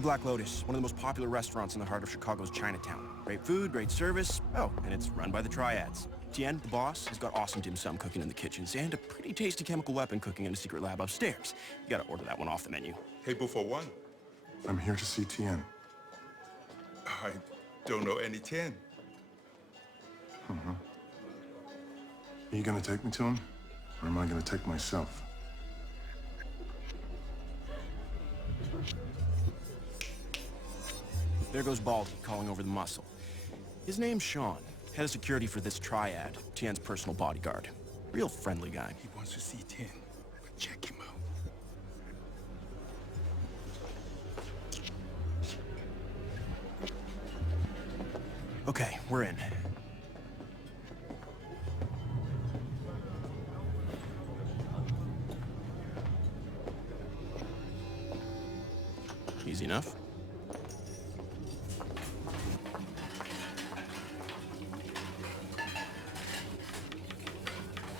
The Black Lotus, one of the most popular restaurants in the heart of Chicago's Chinatown. Great food, great service. Oh, and it's run by the Triads. Tien, the boss, has got awesome dim sum cooking in the kitchens and a pretty tasty chemical weapon cooking in a secret lab upstairs. You gotta order that one off the menu. Table for one. I'm here to see Tien. I don't know any Tien. Are you gonna take me to him? Or am I gonna take myself? There goes Baldy, calling over the muscle. His name's Sean, head of security for this Triad, Tien's personal bodyguard. Real friendly guy. He wants to see Tien, but check him out. Okay, we're in. Easy enough.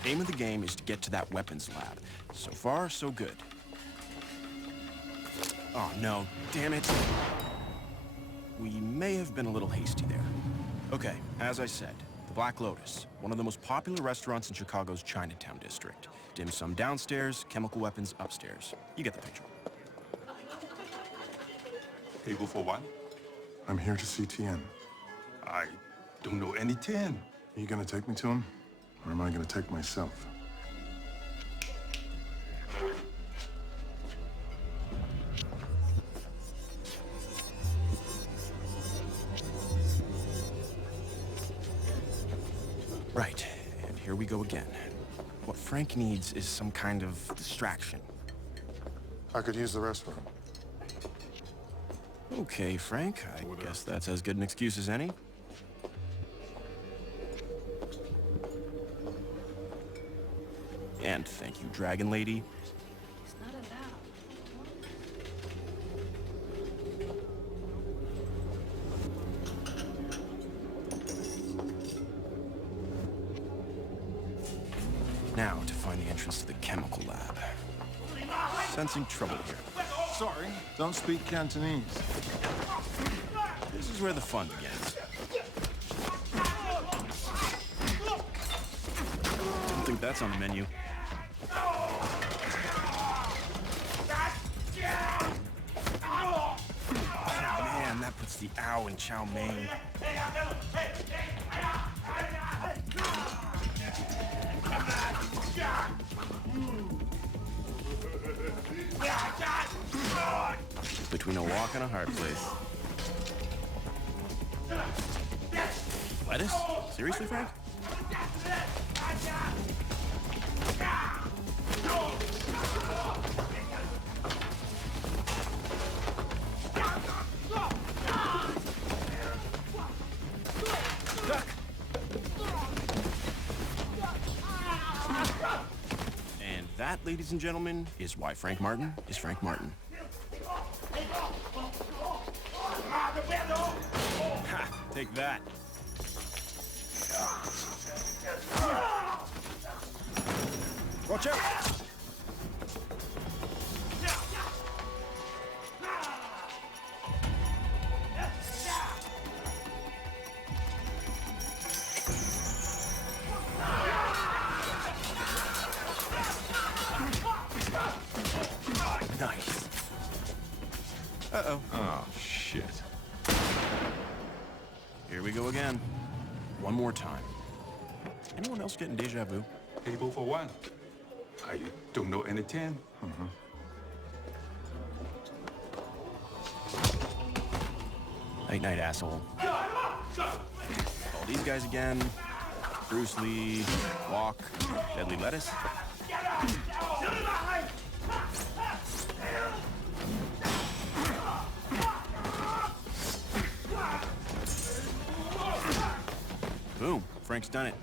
Aim of the game is to get to that weapons lab. So far, so good. Oh no, damn it. We may have been a little hasty there. Okay, as I said, the Black Lotus, one of the most popular restaurants in Chicago's Chinatown district. Dim sum downstairs, chemical weapons upstairs. You get the picture. Table for one. I'm here to see Tien. I don't know any Tien. Are you gonna take me to him? Or am I gonna take myself? Right, and here we go again. What Frank needs is some kind of distraction. I could use the restroom. Okay, Frank, I guess that's as good an excuse as any. And thank you, Dragon Lady. It's not allowed. Now to find the entrance to the chemical lab. Sensing trouble here. Sorry, don't speak Cantonese. This is where the fun begins. Don't think that's on the menu. Oh, man, that puts the ow in chow mein. Between a walk and a hard place. Lettuce? Seriously, Frank? Duck! And that, ladies and gentlemen, is why Frank Martin is Frank Martin. Ha! Take that. Watch out! Nice. Uh-oh. Oh, shit. Here we go again. One more time. Anyone else getting deja vu? Table for one. I don't know any Tien. Night night, asshole. All these guys again. Bruce Lee, Walk, Deadly Lettuce. Boom, Frank's done it.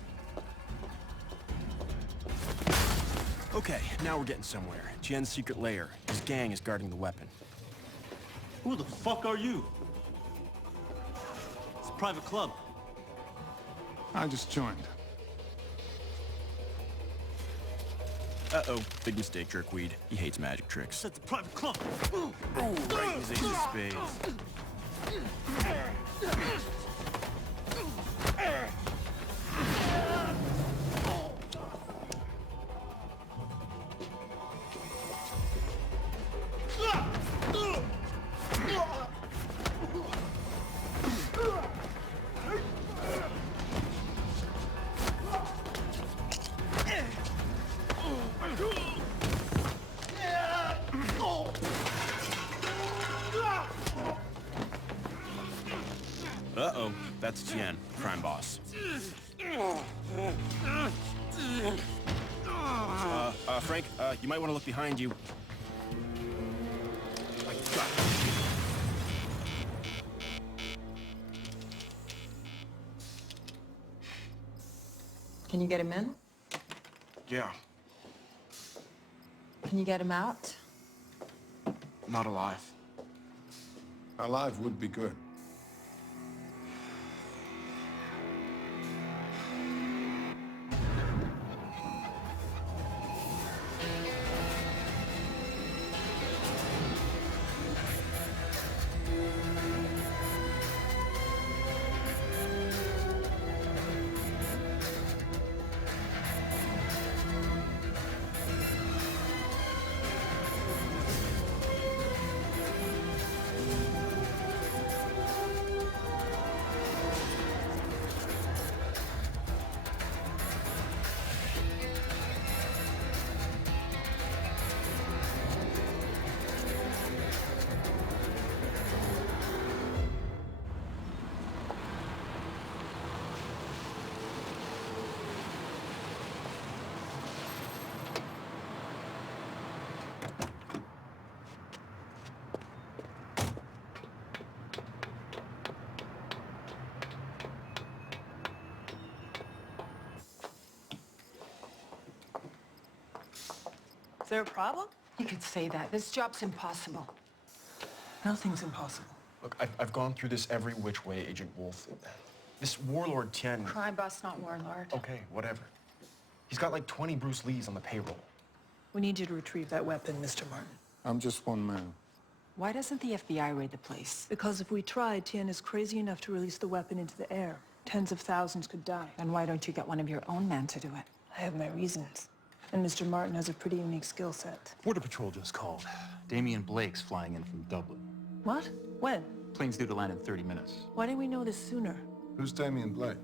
Okay, now we're getting somewhere. Tien's secret lair. His gang is guarding the weapon. Who the fuck are you? It's a private club. I just joined. Uh-oh, big mistake, jerkweed. He hates magic tricks. That's a private club. Oh, right in his ace of spades. Uh-oh, that's Tien, crime boss. Frank, you might want to look behind you. My God. Can you get him in? Yeah, Can you get him out? not alive. Alive would be good. Is there a problem? You could say that. This job's impossible. Nothing's impossible. Look, I've gone through this every which way, Agent Wolf. This warlord Tien... Crime boss, not warlord. Okay, whatever. He's got like 20 Bruce Lees on the payroll. We need you to retrieve that weapon, Mr. Martin. I'm just one man. Why doesn't the FBI raid the place? Because if we tried, Tien is crazy enough to release the weapon into the air. Tens of thousands could die. Then why don't you get one of your own men to do it? I have my reasons. And Mr. Martin has a pretty unique skill set. Border Patrol just called. Damian Blake's flying in from Dublin. What? When? Plane's due to land in 30 minutes. Why didn't we know this sooner? Who's Damian Blake?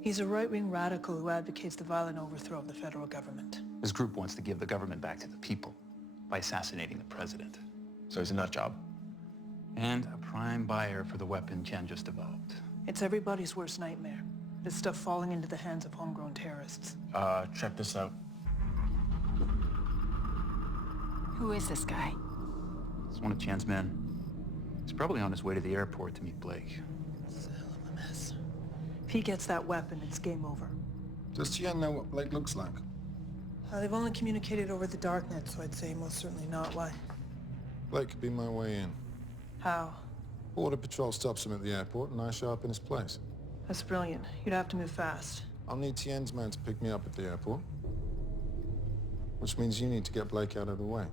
He's a right-wing radical who advocates the violent overthrow of the federal government. His group wants to give the government back to the people by assassinating the president. So he's a nut job. And a prime buyer for the weapon Chen just developed. It's everybody's worst nightmare. This stuff falling into the hands of homegrown terrorists. Check this out. Who is this guy? It's one of Chen's men. He's probably on his way to the airport to meet Blake. It's a hell of a mess. If he gets that weapon, it's game over. Does Tien know what Blake looks like? They've only communicated over the darknet, so I'd say most certainly not. Why? Blake could be my way in. How? Border Patrol stops him at the airport and I show up in his place. That's brilliant. You'd have to move fast. I'll need Tien's man to pick me up at the airport. Which means you need to get Blake out of the way.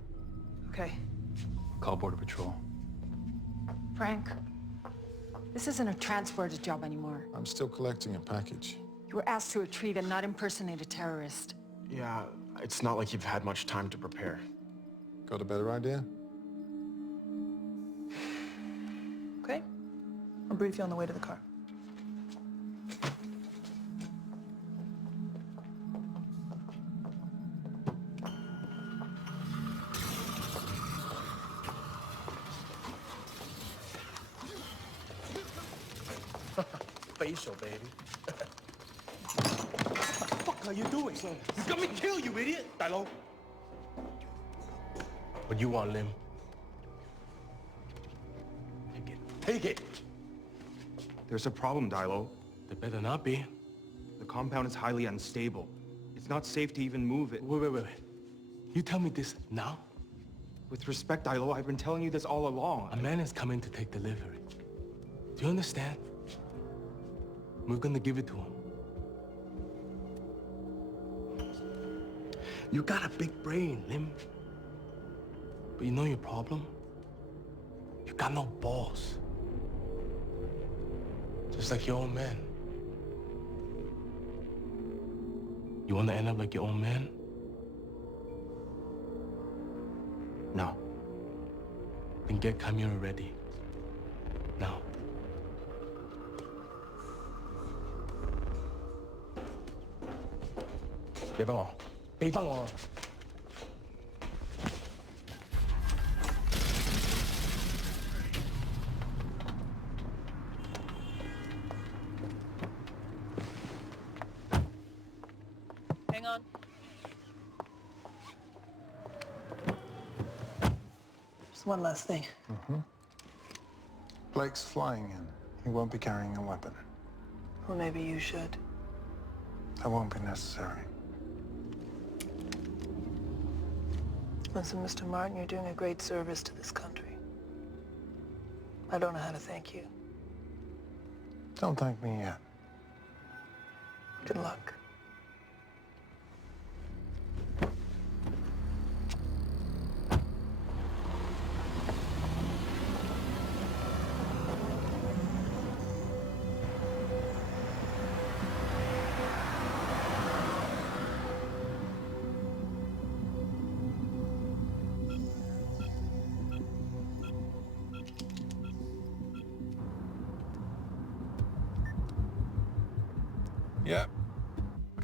Okay. Call Border Patrol. Frank, this isn't a transported job anymore. I'm still collecting a package. You were asked to retrieve and not impersonate a terrorist. Yeah, it's not like you've had much time to prepare. Got a better idea? Okay? I'll brief you on the way to the car. Facial, baby. What are you doing? You got me killed, you idiot! Dilo. What you want, Lim? Take it. Take it! There's a problem, Dilo. There better not be. The compound is highly unstable. It's not safe to even move it. Wait. You tell me this now? With respect, Dilo, I've been telling you this all along. A man is coming to take delivery. Do you understand? We're gonna give it to him. You got a big brain, Lim. But you know your problem? You got no balls. Just like your old man. You want to end up like your old man? No. Then get Camille ready. Now. 俾翻我，俾翻我。Hang on. Just one last thing. Blake's flying in. He won't be carrying a weapon. Well, maybe you should. That won't be necessary. Listen, Mr. Martin, you're doing a great service to this country. I don't know how to thank you. Don't thank me yet. Good luck. Yeah,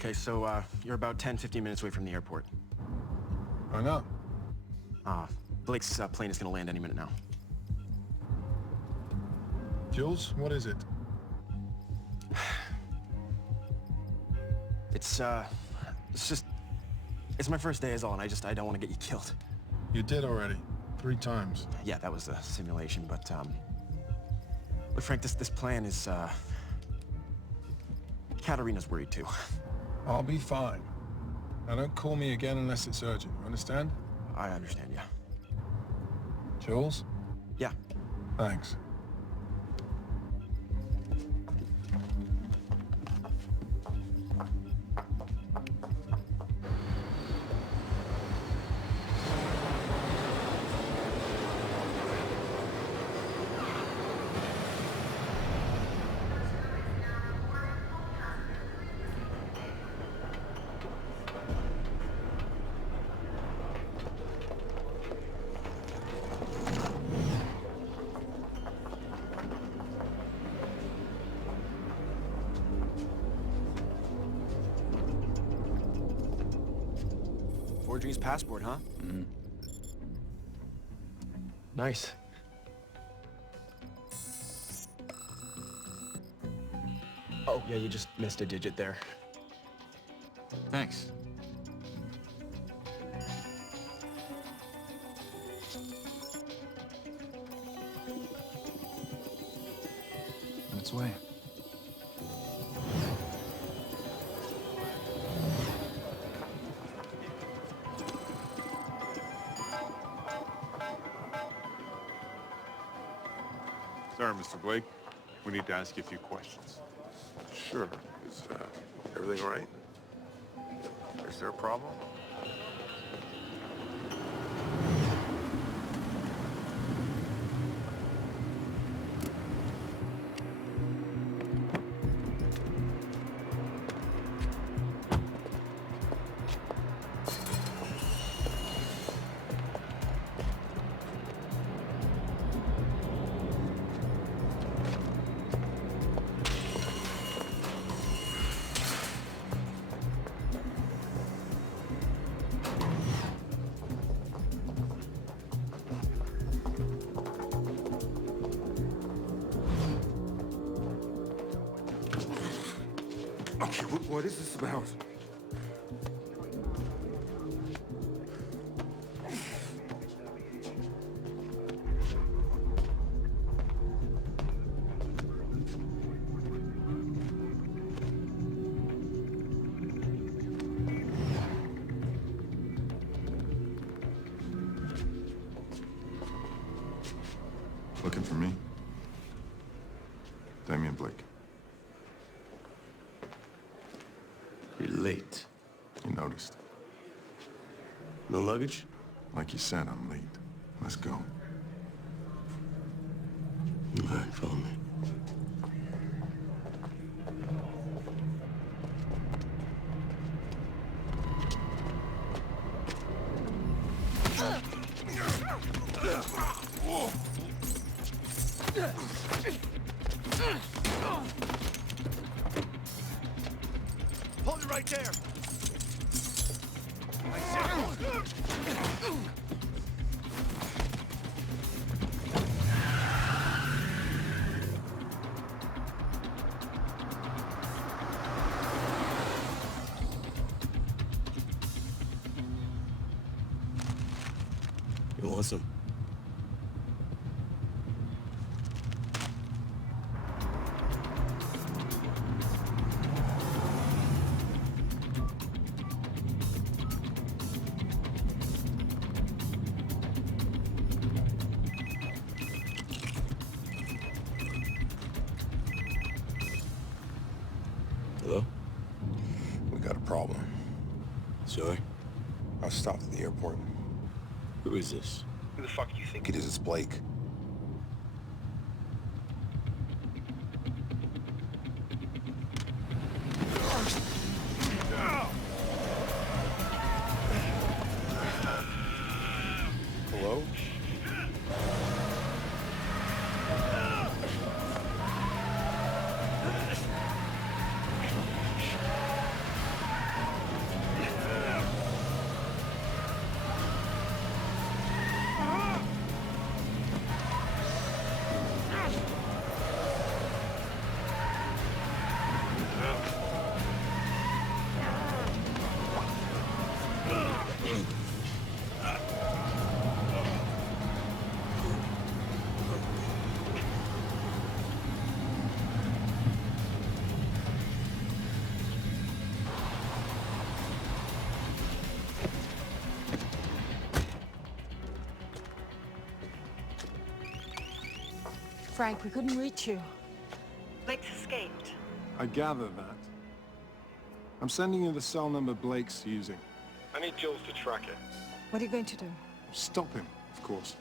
Okay, so, you're about 10, 15 minutes away from the airport. I know. Blake's plane is gonna land any minute now. Jules, what is it? It's my first day is all, and I don't want to get you killed. You did already. 3 times. Yeah, that was a simulation, but, look, Frank, this plan is, Katarina's worried too. I'll be fine. Now don't call me again unless it's urgent, you understand? I understand, yeah. Jules? Yeah. Thanks. Forging his passport, huh? Nice. Oh, yeah, you just missed a digit there. Thanks. On its way. Sorry, Mr. Blake. We need to ask you a few questions. Sure. Is everything all right? Is there a problem? Okay, what is this about? Looking for me? Damien Blake. You're late. You noticed. No luggage? Like you said, I'm late. Let's go. All right, follow me. Hold it right there! You want some? Hello? We got a problem. Sorry? I was stopped at the airport. Who is this? Who the fuck do you think it is? It's Blake. Hello? Frank, we couldn't reach you. Blake's escaped. I gather that. I'm sending you the cell number Blake's using. I need Jules to track it. What are you going to do? Stop him, of course.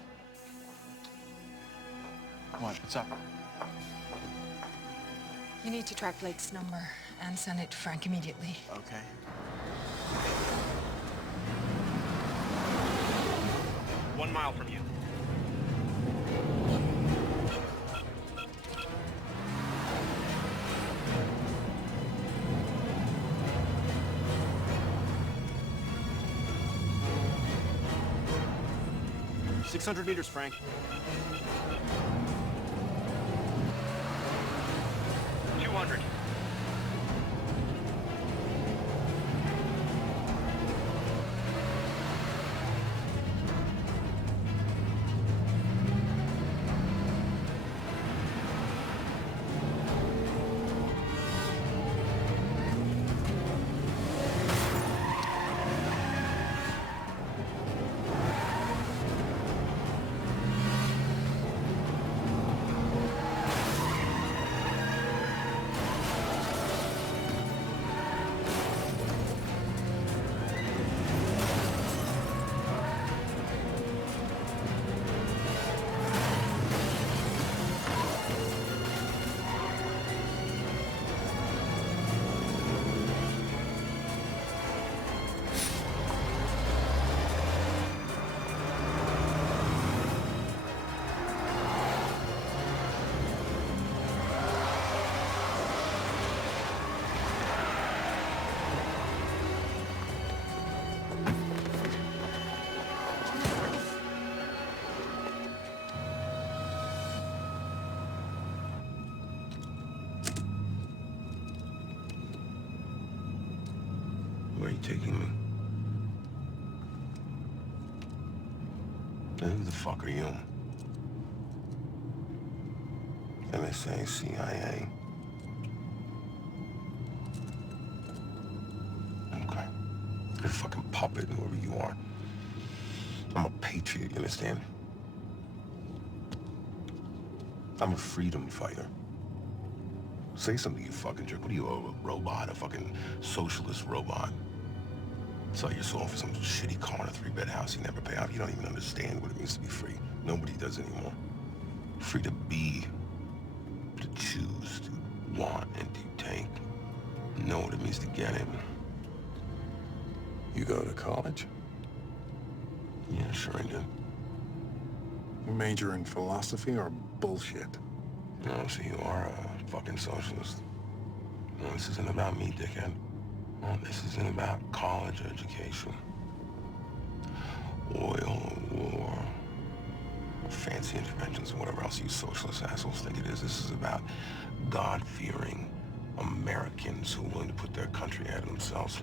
What? What's up? You need to track Blake's number and send it to Frank immediately. Okay. One mile from you. $600 meters, Frank. 200. Where are you taking me? And who the fuck are you? NSA, CIA? Okay. You're a fucking puppet, whoever you are. I'm a patriot, you understand? I'm a freedom fighter. Say something, you fucking jerk. What are you, a robot? A fucking socialist robot? Sell your soul for some shitty car in a 3-bed house you never pay off. You don't even understand what it means to be free. Nobody does anymore. Free to be, to choose, to want, and to take. Know what it means to get it. You go to college? Yeah, sure I did. You major in philosophy or bullshit? No, so you are a fucking socialist. No, this isn't about me, dickhead. No, this isn't about college education. Oil or war. Fancy interventions or whatever else you socialist assholes think it is. This is about God-fearing Americans who are willing to put their country ahead of themselves.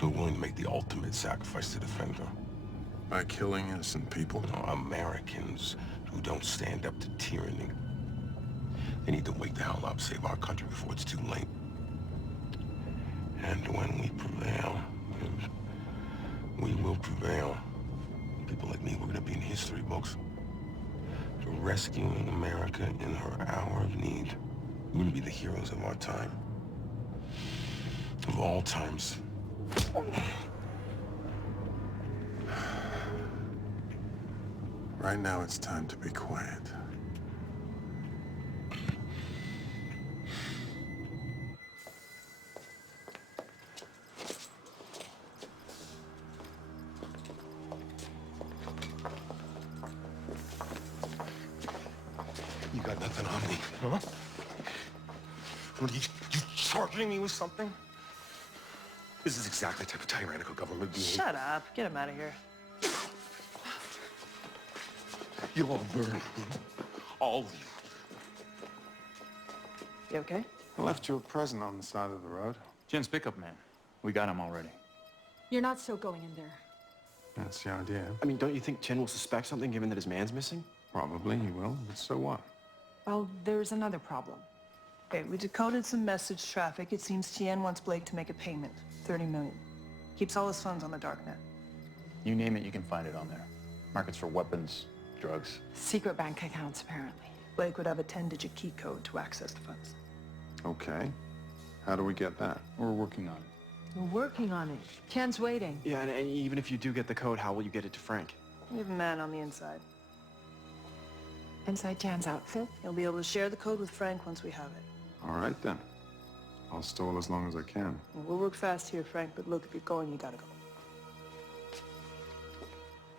Who are willing to make the ultimate sacrifice to defend her. By killing innocent people? No, Americans who don't stand up to tyranny. They need to wake the hell up, save our country before it's too late. And when we prevail, we will prevail. People like me, we're gonna be in history books. For rescuing America in her hour of need. We're gonna be the heroes of our time. Of all times. Right now, it's time to be quiet. You got nothing on me, huh? What, you charging me with something? This is exactly the type of tyrannical government behavior. Shut up. Get him out of here. You'll all burn. All of you. You okay? I left you a present on the side of the road. Jen's pickup man. We got him already. You're not still going in there. That's the idea. I mean, don't you think Chen will suspect something given that his man's missing? Probably he will, but so what? Well, there's another problem. Okay, we decoded some message traffic. It seems Tien wants Blake to make a payment. 30 million. Keeps all his funds on the darknet. You name it, you can find it on there. Markets for weapons, drugs. Secret bank accounts, apparently. Blake would have a 10-digit key code to access the funds. Okay. How do we get that? We're working on it. We're working on it. Tien's waiting. Yeah, and even if you do get the code, how will you get it to Frank? We have a man on the inside. Inside Tien's outfit? He'll be able to share the code with Frank once we have it. All right, then. I'll stall as long as I can. We'll work fast here, Frank, but look, if you're going, you gotta go.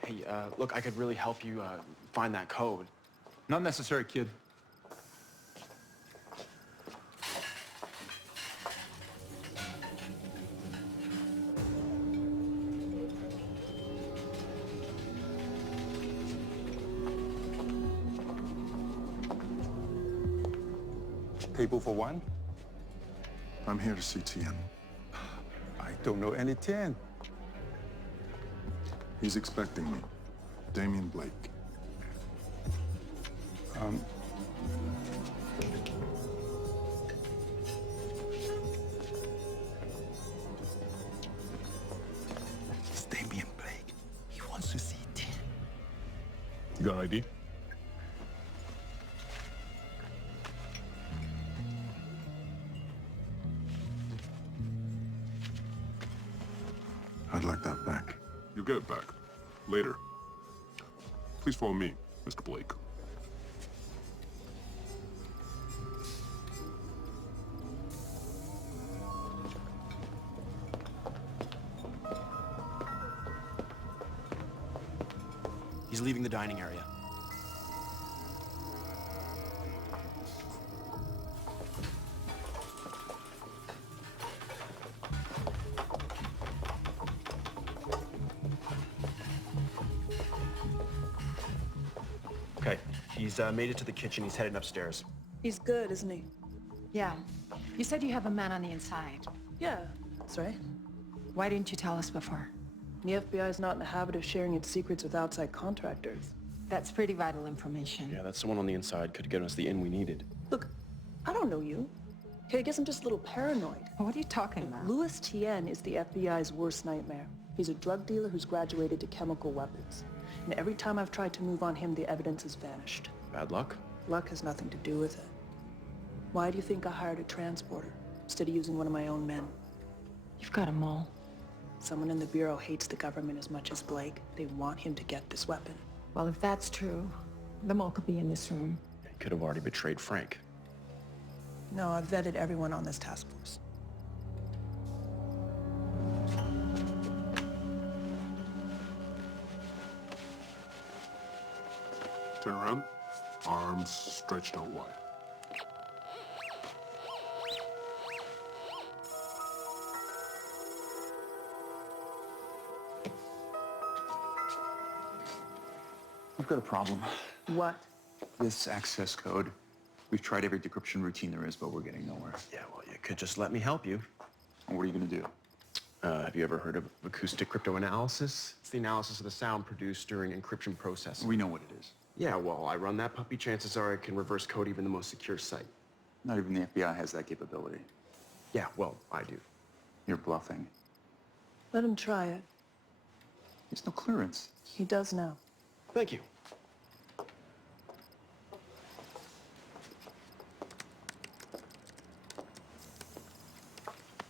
Hey, look, I could really help you find that code. Not necessary, kid. Table for one? I'm here to see Tien. I don't know any Tien. He's expecting me. Damien Blake. It's Damien Blake. He wants to see Tien. You got ID? I'd like that back. You'll get it back. Later. Please follow me, Mr. Blake. He's leaving the dining area. Okay, he's made it to the kitchen. He's heading upstairs. He's good, isn't he? Yeah. You said you have a man on the inside. Yeah, that's right. Why didn't you tell us before? The FBI is not in the habit of sharing its secrets with outside contractors. That's pretty vital information. Yeah, that's someone on the inside could get us the in we needed. Look, I don't know you. Okay, I guess I'm just a little paranoid. What are you talking about? Louis Tien is the FBI's worst nightmare. He's a drug dealer who's graduated to chemical weapons. And every time I've tried to move on him, the evidence has vanished. Bad luck? Luck has nothing to do with it. Why do you think I hired a transporter instead of using one of my own men? You've got them all. Someone in the Bureau hates the government as much as Blake. They want him to get this weapon. Well, if that's true, them all could be in this room. He could have already betrayed Frank. No, I've vetted everyone on this task force. Turn around. Arms stretched out wide. We've got a problem. What? This access code. We've tried every decryption routine there is, but we're getting nowhere. Yeah, well, you could just let me help you. And what are you gonna do? Have you ever heard of acoustic cryptoanalysis? It's the analysis of the sound produced during encryption processing. We know what it is. Yeah, well, I run that puppy. Chances are I can reverse code even the most secure site. Not even the FBI has that capability. Yeah, well, I do. You're bluffing. Let him try it. There's no clearance. He does now. Thank you.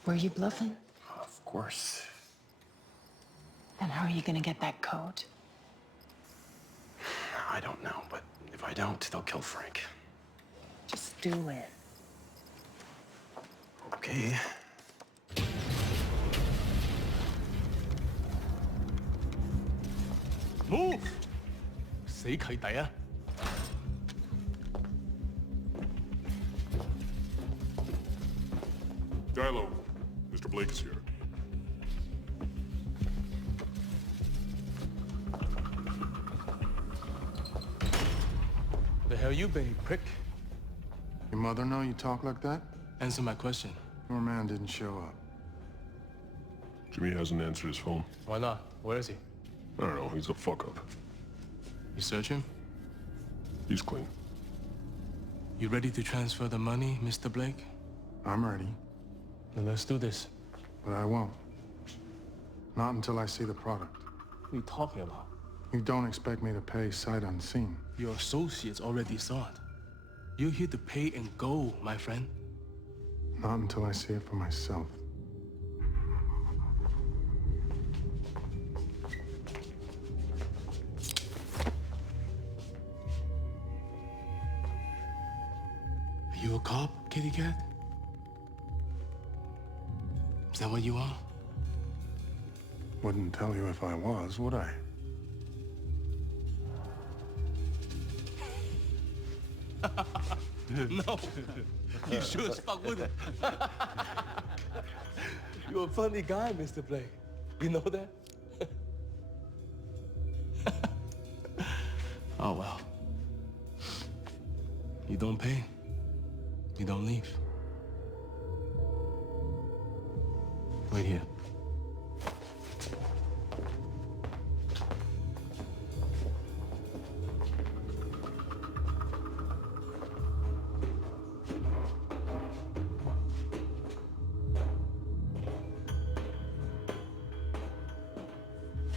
Were you bluffing? Of course. Then how are you gonna get that code? I don't know, but if I don't, they'll kill Frank. Just do it. Okay. Move! 死契弟啊！ Dialogue. Mr. Blake is here. The hell you been, you prick? Your mother know you talk like that? Answer my question. Your man didn't show up. Jimmy hasn't answered his phone. Why not? Where is he? I don't know, he's a fuck-up. You search him? He's clean. You ready to transfer the money, Mr. Blake? I'm ready, Then let's do this. but I won't. Not until I see the product. What are you talking about? You don't expect me to pay sight unseen. Your associates already saw it. You're here to pay and go, my friend. Not until I see it for myself. Are you a cop, kitty cat? Is that what you are? Wouldn't tell you if I was, would I? No. You sure as fuck wouldn't. You're a funny guy, Mr. Blake. You know that? Oh, well. You don't pay. You don't leave. Wait here.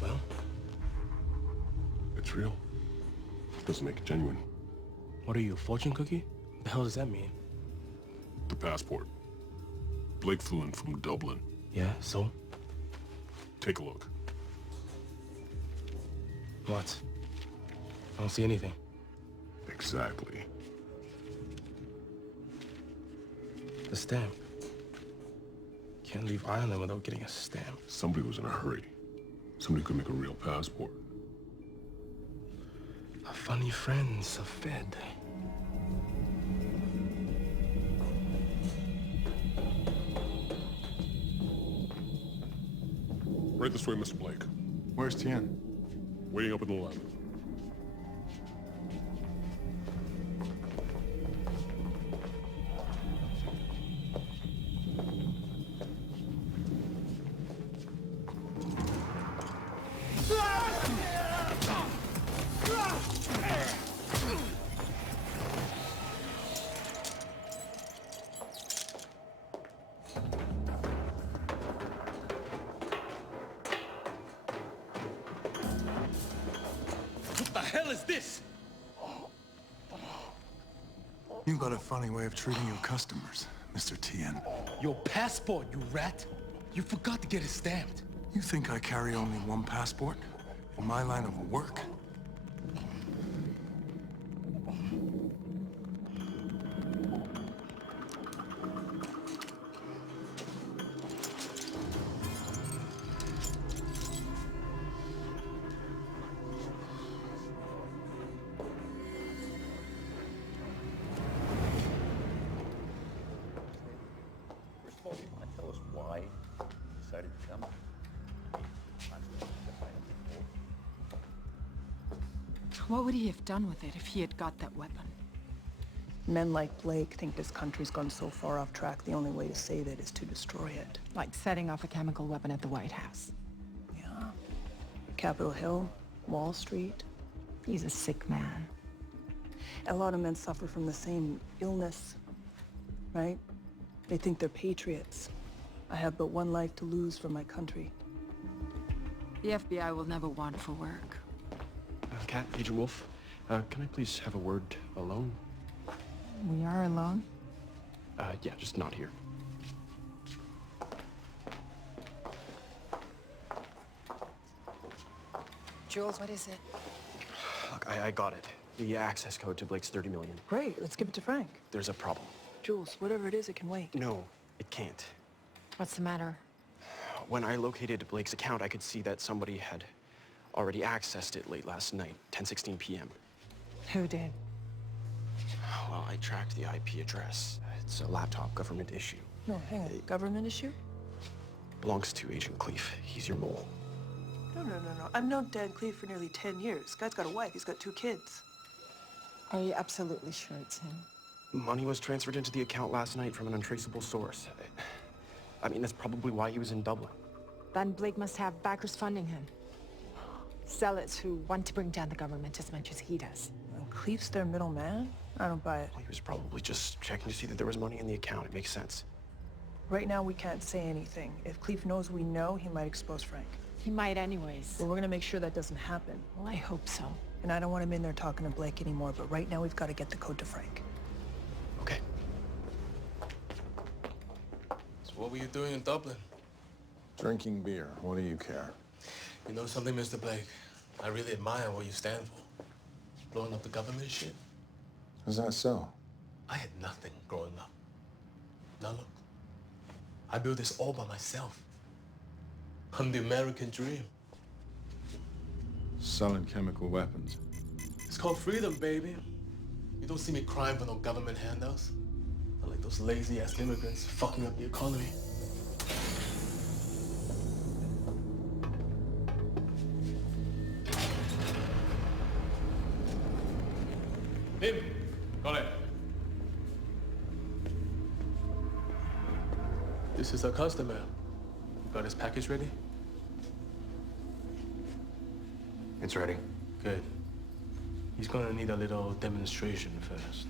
Well, It's real. Doesn't make it genuine. what are you, a fortune cookie? What the hell does that mean? The passport. Blake flew in from Dublin. Yeah, so? Take a look. What? I don't see anything. Exactly. The stamp. Can't leave Ireland without getting a stamp. Somebody was in a hurry. Somebody could make a real passport. Our funny friends are fed. Right this way, Mr. Blake. Where's Tien? Waiting up in the lab. What the hell is this? You got a funny way of treating your customers, Mr. Tien. Your passport, you rat. You forgot to get it stamped. You think I carry only one passport? In my line of work? First of all, you want to tell us why you decided to come? What would he have done with it if he had got that weapon? Men like Blake think this country's gone so far off track, the only way to save it is to destroy it. Like setting off a chemical weapon at the White House. Yeah. Capitol Hill, Wall Street. He's a sick man. A lot of men suffer from the same illness, right? They think they're patriots. I have but one life to lose for my country. The FBI will never want for work. Cat, Agent Wolf, can I please have a word alone? We are alone? Yeah, just not here. Jules, what is it? Look, I got it. The access code to Blake's 30 million. Great, let's give it to Frank. There's a problem. Jules, whatever it is, it can wait. No, it can't. What's the matter? When I located Blake's account, I could see that somebody had already accessed it late last night, 10:16 p.m. Who did? Well, I tracked the IP address. It's a laptop government issue. No, hang on. Government issue? Belongs to Agent Cleef. He's your mole. No. I've known Dan Cleave for nearly 10 years. Guy's got a wife. He's got 2 kids. Are you absolutely sure it's him? Money was transferred into the account last night from an untraceable source. I mean, that's probably why he was in Dublin. Then Blake must have backers funding him. Zealots who want to bring down the government as much as he does. And Cleave's their middleman? I don't buy it. Well, he was probably just checking to see that there was money in the account. It makes sense. Right now, we can't say anything. If Cleave knows we know, he might expose Frank. He might anyways. But we're gonna make sure that doesn't happen. Well, I hope so. And I don't want him in there talking to Blake anymore, but right now we've got to get the code to Frank. Okay. So what were you doing in Dublin? Drinking beer. What do you care? You know something, Mr. Blake? I really admire what you stand for. Blowing up the government shit. Is that so? I had nothing growing up. Now look, I built this all by myself. I'm the American dream. Selling chemical weapons. It's called freedom, baby. You don't see me crying for no government handouts. Not like those lazy-ass immigrants fucking up the economy. Lim, go ahead. This is our customer. Got his package ready? It's ready. Good. He's gonna need a little demonstration first.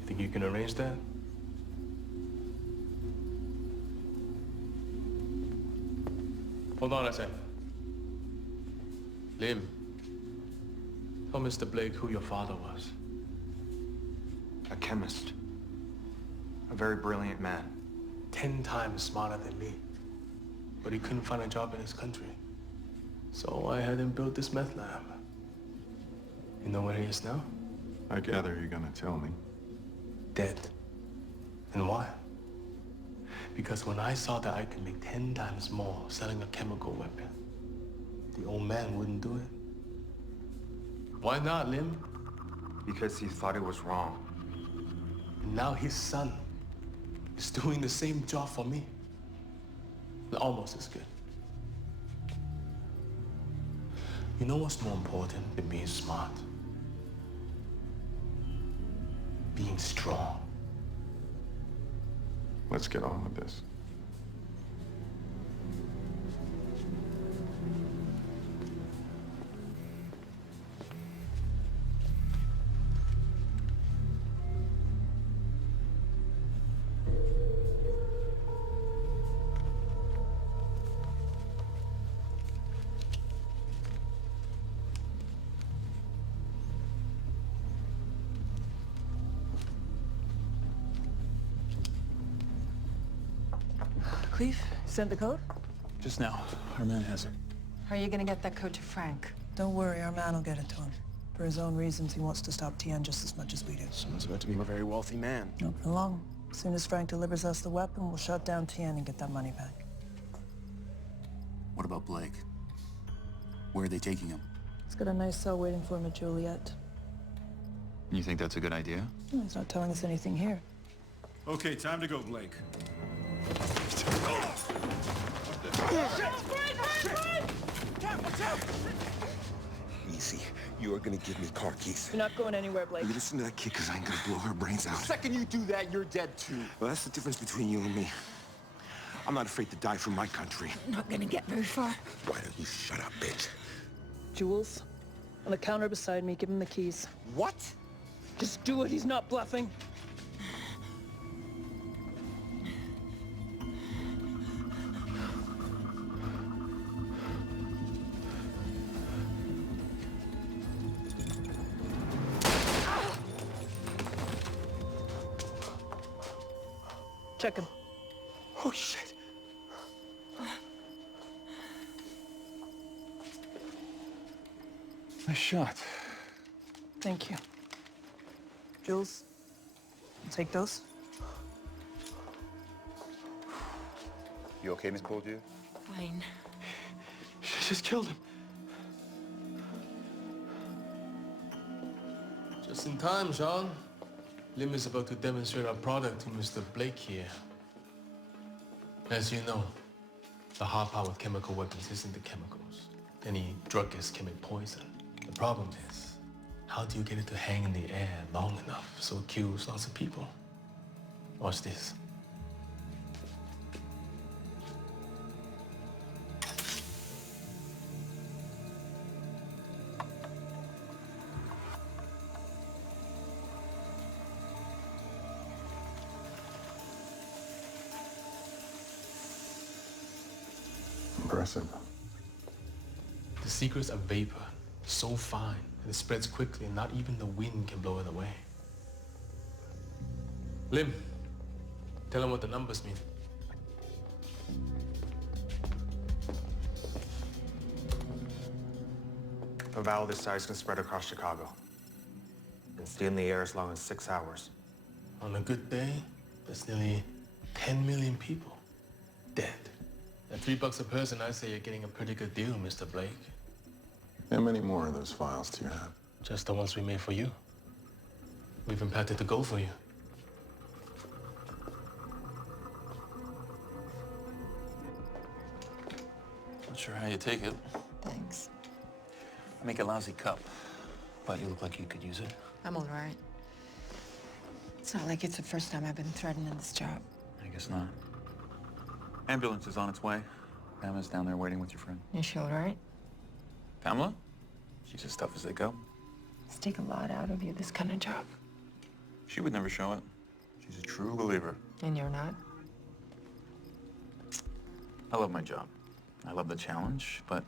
You think you can arrange that? Hold on a second. Lim, tell Mr. Blake who your father was. A chemist. A very brilliant man. 10 times smarter than me. But he couldn't find a job in his country. So I had him build this meth lab. You know where he is now? I gather you're gonna tell me. Dead. And why? Because when I saw that I could make 10 times more selling a chemical weapon, the old man wouldn't do it. Why not, Lim? Because he thought it was wrong. And now his son is doing the same job for me. Almost as good. You know what's more important than being smart? Being strong. Let's get on with this. Cleave, sent the code? Just now. Our man has it. How are you gonna get that code to Frank? Don't worry, our man will get it to him. For his own reasons, he wants to stop Tian just as much as we do. Someone's about to become a very wealthy man. Not for long. As soon as Frank delivers us the weapon, we'll shut down Tian and get that money back. What about Blake? Where are they taking him? He's got a nice cell waiting for him at Juliet. You think that's a good idea? Well, he's not telling us anything here. Okay, time to go, Blake. Easy. You are gonna give me car keys. You're not going anywhere, Blake. You listen to that kid, because I ain't gonna blow her brains out. The second you do that, you're dead too. Well, that's the difference between you and me. I'm not afraid to die for my country. Not gonna get very far. Why don't you shut up, bitch? Jules, on the counter beside me, give him the keys. What? Just do it, he's not bluffing. Check him. Oh, shit. Nice shot. Thank you. Jules, take those. You okay, Miss Bourdieu? Fine. She just killed him. Just in time, Sean. Lim is about to demonstrate our product to Mr. Blake here. As you know, the hard part with chemical weapons isn't the chemicals. Any druggist can make poison. The problem is, how do you get it to hang in the air long enough so it kills lots of people? Watch this. Impressive. The secrets are vapor, so fine, and it spreads quickly, and not even the wind can blow it away. Lim, tell him what the numbers mean. A valve this size can spread across Chicago and stay in the air as long as 6 hours. On a good day, there's nearly 10 million people dead. At $3 a person, I say you're getting a pretty good deal, Mr. Blake. How many more of those files do you have? Just the ones we made for you. We've impacted the gold for you. Not sure how you take it. Thanks. Make a lousy cup, but you look like you could use it. I'm all right. It's not like it's the first time I've been threatened in this job. I guess not. Ambulance is on its way. Pamela's down there waiting with your friend. Is she all right? Pamela? She's as tough as they go. It's take a lot out of you, this kind of job. She would never show it. She's a true believer. And you're not? I love my job. I love the challenge, but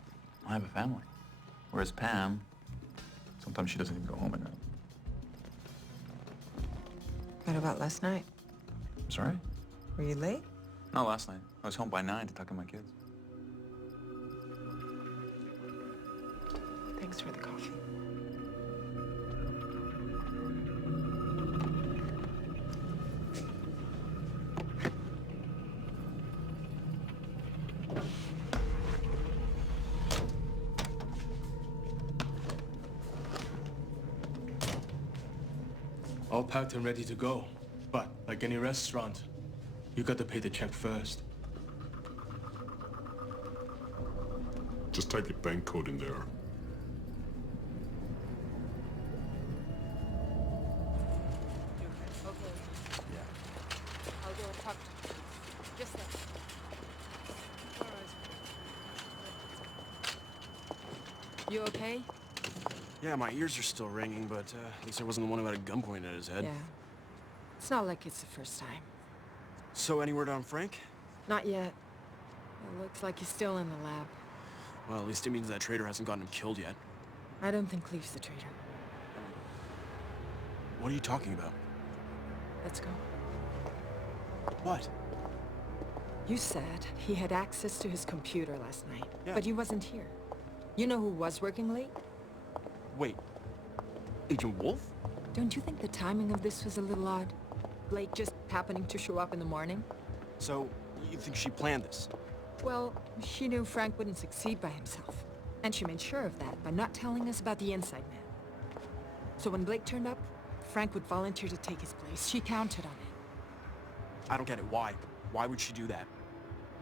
I have a family. Whereas Pam, sometimes she doesn't even go home at night. What about last night? I'm sorry? Were you late? Not last night. I was home by 9 to tuck in my kids. Thanks for the coffee. All packed and ready to go. But, like any restaurant, you got to pay the check first. Just type your bank code in there. I'll go and talk to him. Just that. You okay? Yeah, my ears are still ringing, but at least I wasn't the one who had a gun pointed at his head. Yeah. It's not like it's the first time. So, any word on Frank? Not yet. It looks like he's still in the lab. Well, at least it means that traitor hasn't gotten him killed yet. I don't think Cleve's the traitor. What are you talking about? Let's go. What? You said he had access to his computer last night, Yeah. but he wasn't here. You know who was working late? Wait, Agent Wolf? Don't you think the timing of this was a little odd? Blake just happening to show up in the morning? So, you think she planned this? Well, she knew Frank wouldn't succeed by himself. And she made sure of that by not telling us about the inside man. So when Blake turned up, Frank would volunteer to take his place. She counted on it. I don't get it. Why? Why would she do that?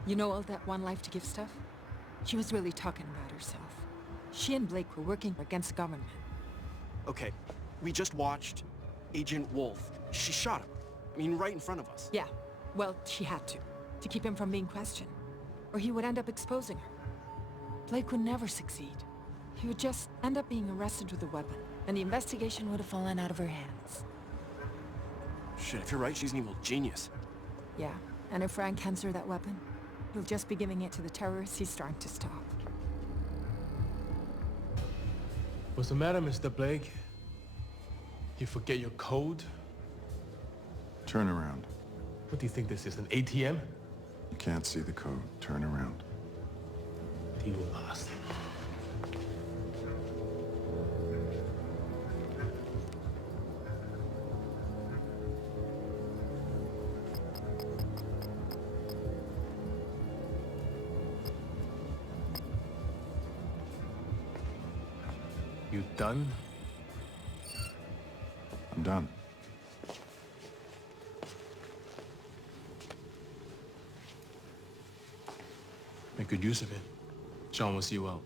You know all that one life to give stuff? She was really talking about herself. She and Blake were working against the government. Okay, we just watched Agent Wolf. She shot him. I mean, right in front of us. Yeah, well, she had to keep him from being questioned. Or he would end up exposing her. Blake would never succeed. He would just end up being arrested with a weapon, and the investigation would have fallen out of her hands. Shit, if you're right, she's an evil genius. Yeah, and if Frank hands her that weapon, he'll just be giving it to the terrorists he's trying to stop. What's the matter, Mr. Blake? You forget your code? Turn around. What do you think this is, an ATM? You can't see the code. Turn around. Deal bastard. You done? I'm done. Make good use of it. John will see you out.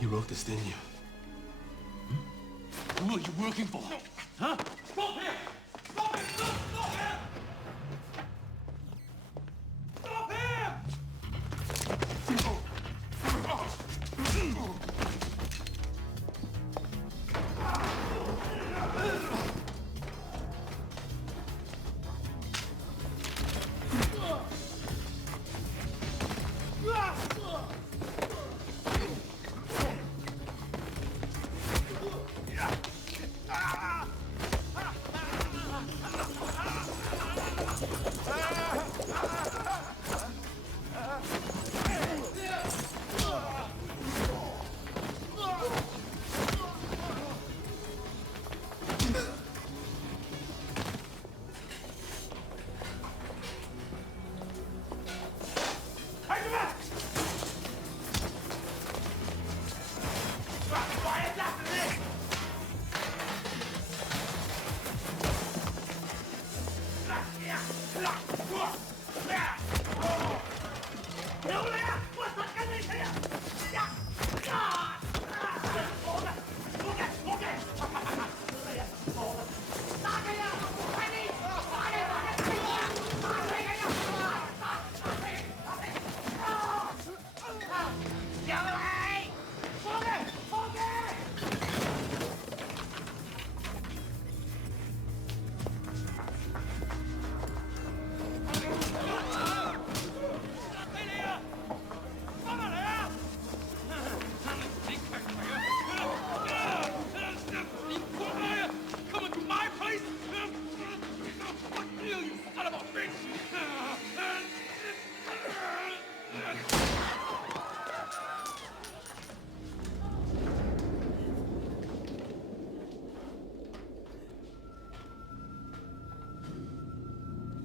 You wrote this, didn't you? Who are you working for? Huh? Stop here! Stop it! Stop here! Stop here!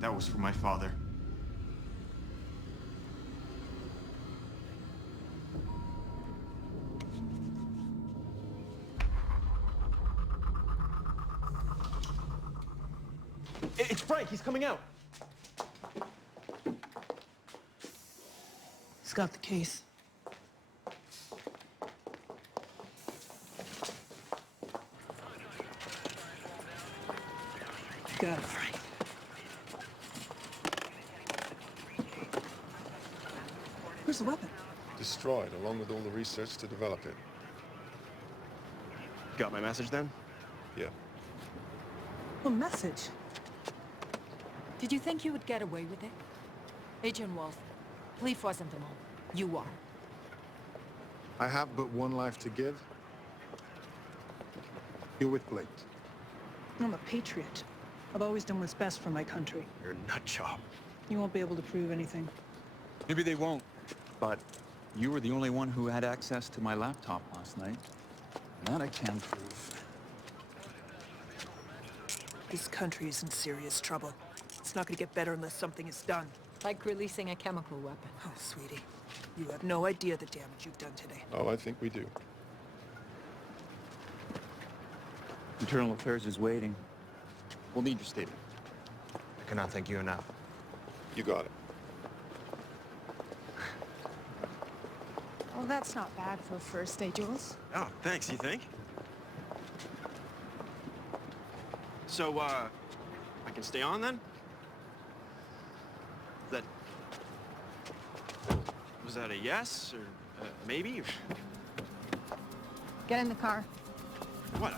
That was for my father. It's Frank. He's coming out. He's got the case. Got it, Frank. Where's the weapon? Destroyed, along with all the research to develop it. Got my message then? Yeah. What message? Did you think you would get away with it? Agent Wolf, Leaf wasn't the mom. You are. I have but one life to give. You're with Blake. I'm a patriot. I've always done what's best for my country. You're a nut job. You won't be able to prove anything. Maybe they won't, but you were the only one who had access to my laptop last night. That I can prove. This country is in serious trouble. It's not gonna get better unless something is done. Like releasing a chemical weapon. Oh, sweetie. You have no idea the damage you've done today. Oh, I think we do. Internal Affairs is waiting. We'll need your statement. I cannot thank you enough. You got it. Well, that's not bad for a first day, Jules. Oh, thanks, you think? So, I can stay on then? Was that a yes, or maybe? Get in the car. What,